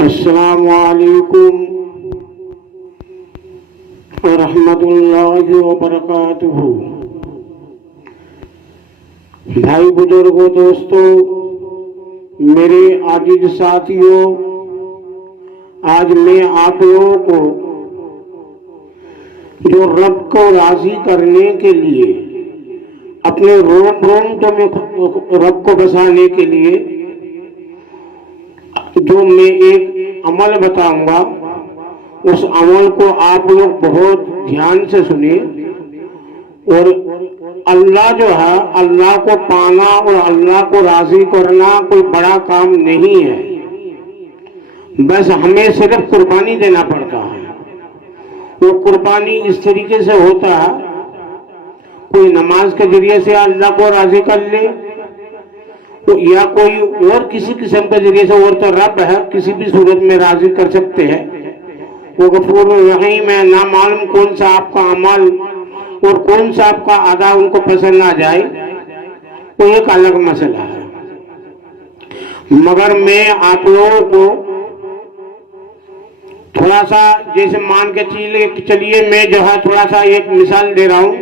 السلام علیکم ورحمۃ اللہ وبرکاتہ۔ بھائی بزرگوں، دوستوں، میرے عزیز ساتھیوں، آج میں آپ لوگوں کو جو رب کو راضی کرنے کے لیے، اپنے روم میں رب کو بسانے کے لیے جو میں ایک عمل بتاؤں گا، اس عمل کو آپ لوگ بہت دھیان سے سنیں۔ اور اللہ جو ہے، اللہ کو پانا اور اللہ کو راضی کرنا کوئی بڑا کام نہیں ہے، بس ہمیں صرف قربانی دینا پڑتا ہے۔ وہ قربانی اس طریقے سے ہوتا ہے، کوئی نماز کے ذریعے سے اللہ کو راضی کر لے، یا کوئی اور کسی قسم کے ذریعے سے، اور تو رب ہے، کسی بھی صورت میں راضی کر سکتے ہیں۔ وہ غفور الرحیم ہے، نہ معلوم کون سا آپ کا عمل اور کون سا آپ کا ادا ان کو پسند آ جائے، وہ ایک الگ مسئلہ ہے۔ مگر میں آپ لوگوں کو تھوڑا سا، جیسے مان کے چلیے، میں جو ہے تھوڑا سا ایک مثال دے رہا ہوں۔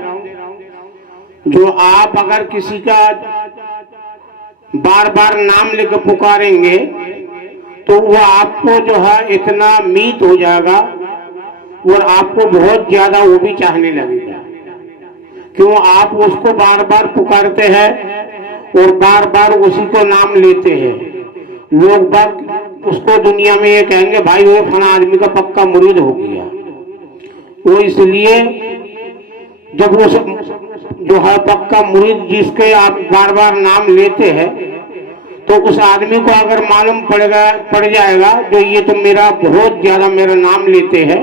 جو آپ اگر کسی کا بار بار نام لے کے پکاریں گے تو وہ آپ کو جو ہے اتنا میت ہو جائے گا، اور آپ کو بہت زیادہ وہ بھی چاہنے لگے گا، کیوں آپ اس کو بار بار پکارتے ہیں اور بار بار اسی کو نام لیتے ہیں۔ لوگ اس کو دنیا میں یہ کہیں گے، بھائی وہ فلاں آدمی کا پکا مرید ہو گیا۔ وہ اس لیے جب وہ جو ہے پکا مرید جس کے آپ بار بار نام لیتے ہیں، تو اس آدمی کو اگر معلوم پڑ جائے گا جو یہ تو میرا بہت زیادہ میرا نام لیتے ہیں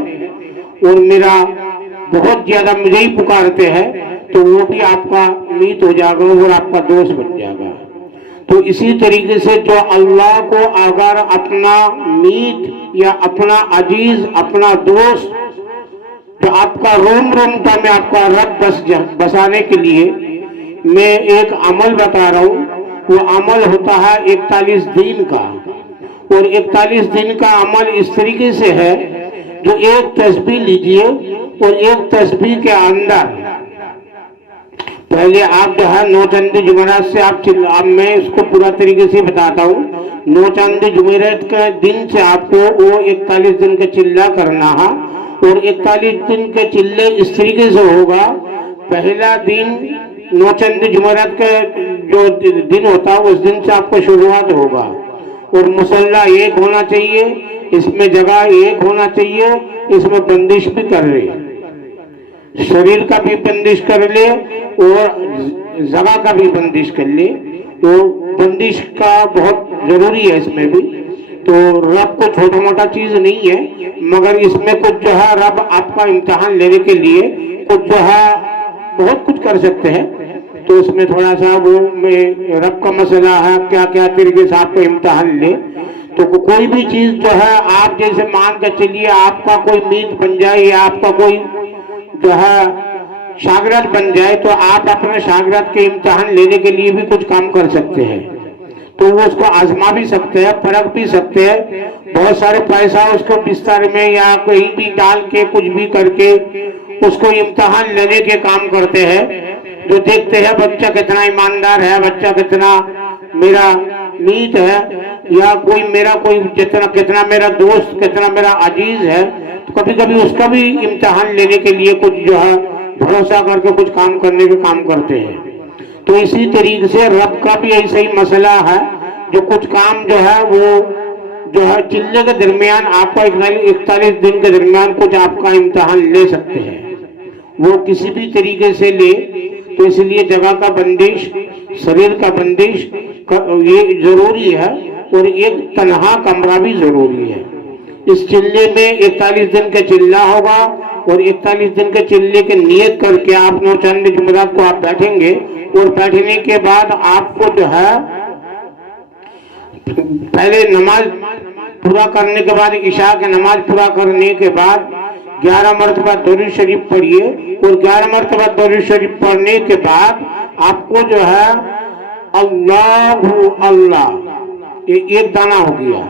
اور میرا بہت زیادہ مجھے ہی پکارتے ہیں، تو وہ بھی آپ کا میت ہو جائے گا اور آپ کا دوست بن جائے گا۔ تو اسی طریقے سے جو اللہ کو اگر اپنا میت یا اپنا عزیز، اپنا دوست، تو آپ کا روم میں آپ کا رب بسانے کے لیے میں ایک عمل بتا رہا ہوں۔ وہ عمل ہوتا ہے 41 دن کا، اور 41 دن کا عمل اس طریقے سے ہے، جو ایک تسبیح لیجئے اور ایک تسبیح کے اندر پہلے آپ جو ہے 9 چند جمعرات سے اب میں اس کو پورا طریقے سے بتاتا ہوں۔ 9 چند جمعرات کے دن سے آپ کو وہ 41 دن کا چلہ کرنا ہے، اور 41 دن کے چلے اس طریقے سے ہوگا۔ پہلا دن 9 چند جمعرات کا جو دن ہوتا ہے، اس دن سے آپ کو شروعات ہوگا، اور مصلی ایک ہونا چاہیے، اس میں جگہ ایک ہونا چاہیے، اس میں بندش بھی کر لے، شریر کا بھی بندش کر لے اور جگہ کا بھی بندش کر لے۔ تو بندش کا بہت ضروری ہے اس میں بھی۔ تو رب کو چھوٹا موٹا چیز نہیں ہے، مگر اس میں کچھ جو ہے رب آپ کا امتحان لینے کے لیے کچھ جو ہے بہت کچھ کر سکتے ہیں۔ تو اس میں تھوڑا سا وہ رب کا مسئلہ ہے، کیا کیا طریقے سے آپ کو امتحان لے۔ تو کوئی بھی چیز جو ہے آپ جیسے مان کے چلیے، آپ کا کوئی میت بن جائے یا آپ کا کوئی جو ہے شاگرد بن جائے، تو آپ اپنے شاگرد کے امتحان لینے کے لیے بھی کچھ کام کر سکتے ہیں۔ تو وہ اس کو آزما بھی سکتے ہیں، پرکھ بھی سکتے ہیں، بہت سارے پیسہ اس کو بستر میں یا کہیں بھی ڈال کے کچھ بھی کر کے اس کو امتحان لینے کے کام کرتے ہیں۔ جو دیکھتے ہیں بچہ کتنا ایماندار ہے، بچہ کتنا میرا میت ہے، یا کوئی کتنا میرا دوست، کتنا میرا عزیز ہے، تو کبھی کبھی اس کا بھی امتحان لینے کے لیے کچھ جو ہے بھروسہ کر کے کچھ کام کرنے کے کام کرتے ہیں۔ تو اسی طریقے سے رب کا بھی ایسا ہی مسئلہ ہے، جو کچھ کام جو ہے وہ جو ہے چلے کے درمیان آپ کا 41 دن کے درمیان کچھ آپ کا امتحان لے سکتے ہیں، وہ کسی بھی طریقے سے لے۔ تو اس لیے جگہ کا بندش، شریر کا بندش یہ ضروری ہے، اور ایک تنہا کمرہ بھی ضروری ہے۔ اس چلے میں 41 دن کا چلہ ہوگا، اور 41 دن کے چلے کی نیت کر کے آپ 9 چند جمعرات کو آپ بیٹھیں گے، اور بیٹھنے کے بعد آپ کو جو ہے پہلے نماز پورا کرنے کے بعد، عشاء کی نماز پورا کرنے کے بعد 11 مرتبہ درود شریف پڑھیے، اور 11 مرتبہ درود شریف پڑھنے کے بعد آپ کو جو ہے اللہ اللہ، یہ ایک دانہ ہو گیا،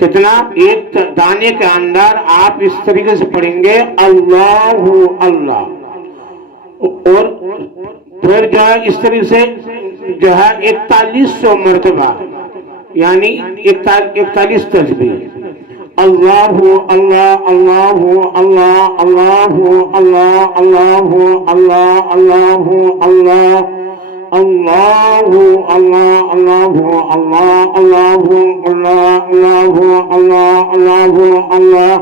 کتنا؟ ایک دانے کے اندر آپ اس طریقے سے پڑھیں گے اللہ اللہ، اور پھر جو ہے اس طریقے سے جو ہے 4100 مرتبہ، یعنی 41 تسبیح، اللہ اللہ اللہ اللہ اللہ اللہ اللہ اللہ اللہ اللہ اللہ اللہ اللہ اللہ اللہ اللہ اللہ اللہ،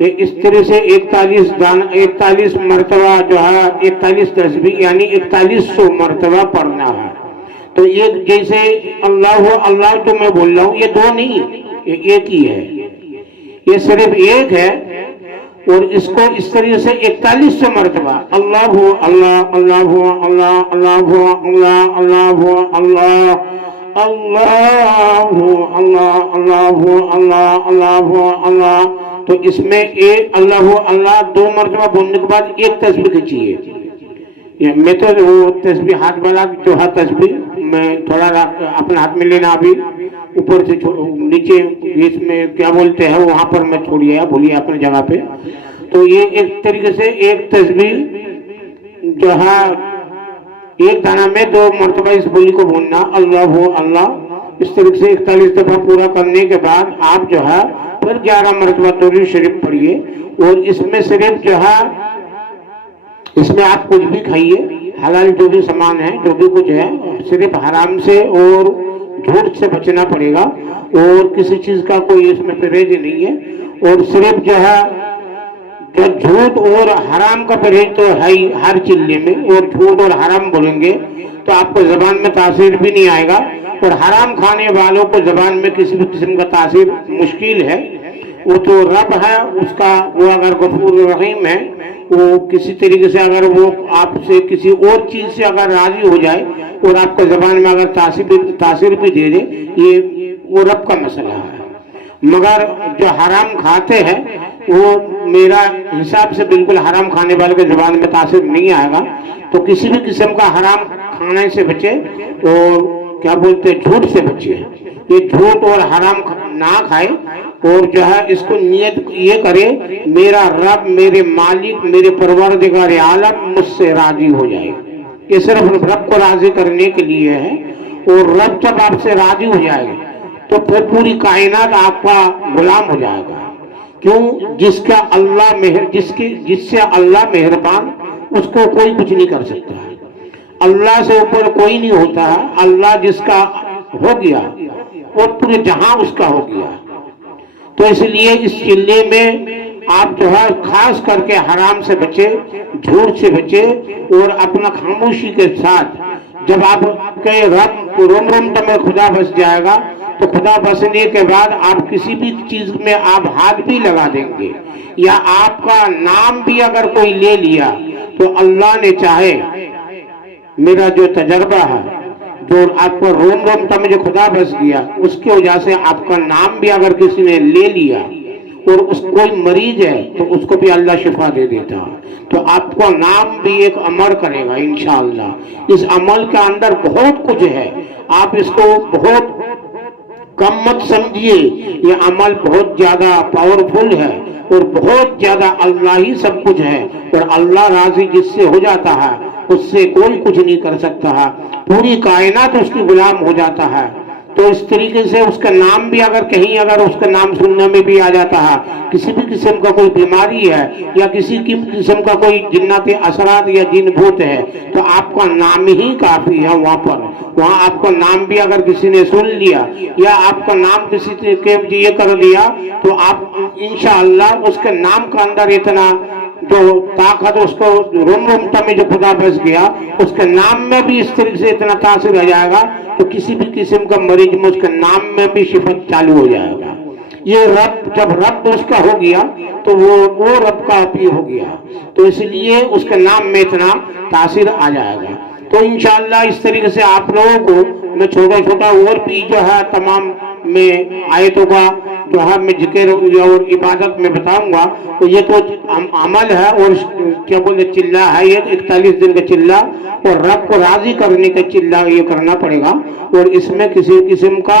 اس طرح سے 41 مرتبہ جو ہے 41 تسبیح یعنی 4100 مرتبہ پڑھنا ہے۔ تو یہ جیسے اللہ اللہ جو میں بول رہا ہوں یہ دو نہیں، ایک ہی ہے، یہ صرف ایک ہے، اور اس کو اس طریقے سے 4100 مرتبہ اللہ اللہ اللہ اللہ اللہ اللہ اللہ اللہ اللہ اللہ اللہ اللہ اللہ اللہ۔ تو اس میں ایک اللہ اللہ 2 مرتبہ بولنے کے بعد ایک تسبیح کھینچیے۔ میں تو وہ تسبیح ہاتھ والا جو ہے تسبیح میں تھوڑا اپنے ہاتھ میں لینا، ابھی اوپر سے نیچے اس میں کیا بولتے ہیں وہاں پر میں چھوڑیے بولیے اپنے جگہ پہ۔ تو یہ ایک طریقے سے ایک تسبیح جو ہے ایک دانہ میں 2 مرتبہ اس بولی کو بولنا اللہ اللہ، اس طریقے سے 41 دفعہ پورا کرنے کے بعد آپ جو ہے پھر 11 مرتبہ درود شریف پڑھیے، اور اس میں صرف جو ہے اس میں آپ کچھ بھی کھائیے، حلال جو بھی سامان ہے جو بھی کچھ ہے، صرف حرام سے اور جھوٹ سے بچنا پڑے گا، اور کسی چیز کا کوئی اس میں پرہیز نہیں ہے، اور صرف جو ہے جو جھوٹ اور حرام کا پرہیز تو ہے ہی ہر چلے میں، اور جھوٹ اور حرام بولیں گے تو آپ کو زبان میں تاثیر بھی نہیں آئے گا، اور حرام کھانے والوں کو زبان میں کسی بھی قسم کا تاثیر مشکل ہے۔ وہ تو رب ہے اس کا، وہ اگر غفور رحیم ہے، وہ کسی طریقے سے اگر وہ آپ سے کسی اور چیز سے اگر راضی ہو جائے اور آپ کو زبان میں اگر تاثیر بھی دے دے، یہ وہ رب کا مسئلہ ہے۔ مگر جو حرام کھاتے ہیں وہ میرا حساب سے بالکل حرام کھانے والے کے زبان میں تاثیر نہیں آئے گا، تو کسی بھی قسم کا حرام کھانے سے بچے، اور کیا بولتے ہیں جھوٹ سے بچے، یہ جھوٹ اور حرام نہ کھائے، اور جو ہے اس کو نیت یہ کرے میرا رب میرے مالک میرے پروردگار عالم مجھ سے راضی ہو جائے، یہ صرف رب کو راضی کرنے کے لیے ہے، اور رب جب آپ سے راضی ہو جائے گا تو پھر پوری کائنات آپ کا غلام ہو جائے گا۔ کیوں؟ جس سے اللہ مہربان، اس کو کوئی کچھ نہیں کر سکتا ہے، اللہ سے اوپر کوئی نہیں ہوتا ہے، اللہ جس کا ہو گیا اور پورے جہاں اس کا ہو گیا۔ تو اس لیے اس چلے میں آپ جو ہے خاص کر کے حرام سے بچے، جھوٹ سے بچے، اور اپنا خاموشی کے ساتھ جب آپ کے رب روم روم میں خدا بس جائے گا، تو خدا بسنے کے بعد آپ کسی بھی چیز میں آپ ہاتھ بھی لگا دیں گے، یا آپ کا نام بھی اگر کوئی لے لیا تو اللہ نے چاہے، میرا جو تجربہ ہے جو آپ کو روم روم میں جو خدا بس گیا اس کی وجہ سے آپ کا نام بھی اگر کسی نے لے لیا اور اس کوئی مریض ہے تو اس کو بھی اللہ شفا دے دیتا ہے۔ تو آپ کا نام بھی ایک عمل کرے گا انشاءاللہ۔ اس عمل کے اندر بہت کچھ ہے، آپ اس کو بہت کم مت سمجھیے، یہ عمل بہت زیادہ پاورفل ہے، اور بہت زیادہ اللہ ہی سب کچھ ہے، اور اللہ راضی جس سے ہو جاتا ہے اس سے کوئی کچھ نہیں کر سکتا ہے، پوری کائنات اس کی غلام ہو جاتا ہے۔ تو اس طریقے سے اس کا نام بھی اگر کہیں اگر اس کا نام سننے میں بھی آ جاتا ہے، کسی بھی قسم کا کوئی بیماری ہے یا کسی قسم کا کوئی جناتی اثرات یا جن بھوت ہے، تو آپ کا نام ہی کافی ہے وہاں پر۔ وہاں آپ کا نام بھی اگر کسی نے سن لیا یا آپ کا نام کسی کے یہ کر دیا، تو آپ انشاءاللہ اس کے نام کا اندر اتنا جو طاقت اس کو روم رومتا میں جو خدا بس گیا، اس کے نام میں بھی اس طریقے سے اتنا تاثر آ جائے گا تو کسی بھی قسم کا مریض میں اس کے نام میں بھی شفت چالو ہو جائے گا۔ یہ رب جب رب اس کا ہو گیا تو وہ رب کا بھی ہو گیا، تو اس لیے اس کے نام میں اتنا تاثر آ جائے گا۔ تو انشاءاللہ اس طریقے سے آپ لوگوں کو میں چھوٹا چھوٹا اور بھی جو ہے تمام میں آیتوں کا جو ہے میں ذکر اور عبادت میں بتاؤں گا، تو یہ تو عمل ہے اور کیا بولتے چلہ ہے، یہ 41 دن کا چلہ اور رب کو راضی کرنے کا چلہ یہ کرنا پڑے گا، اور اس میں کسی قسم کا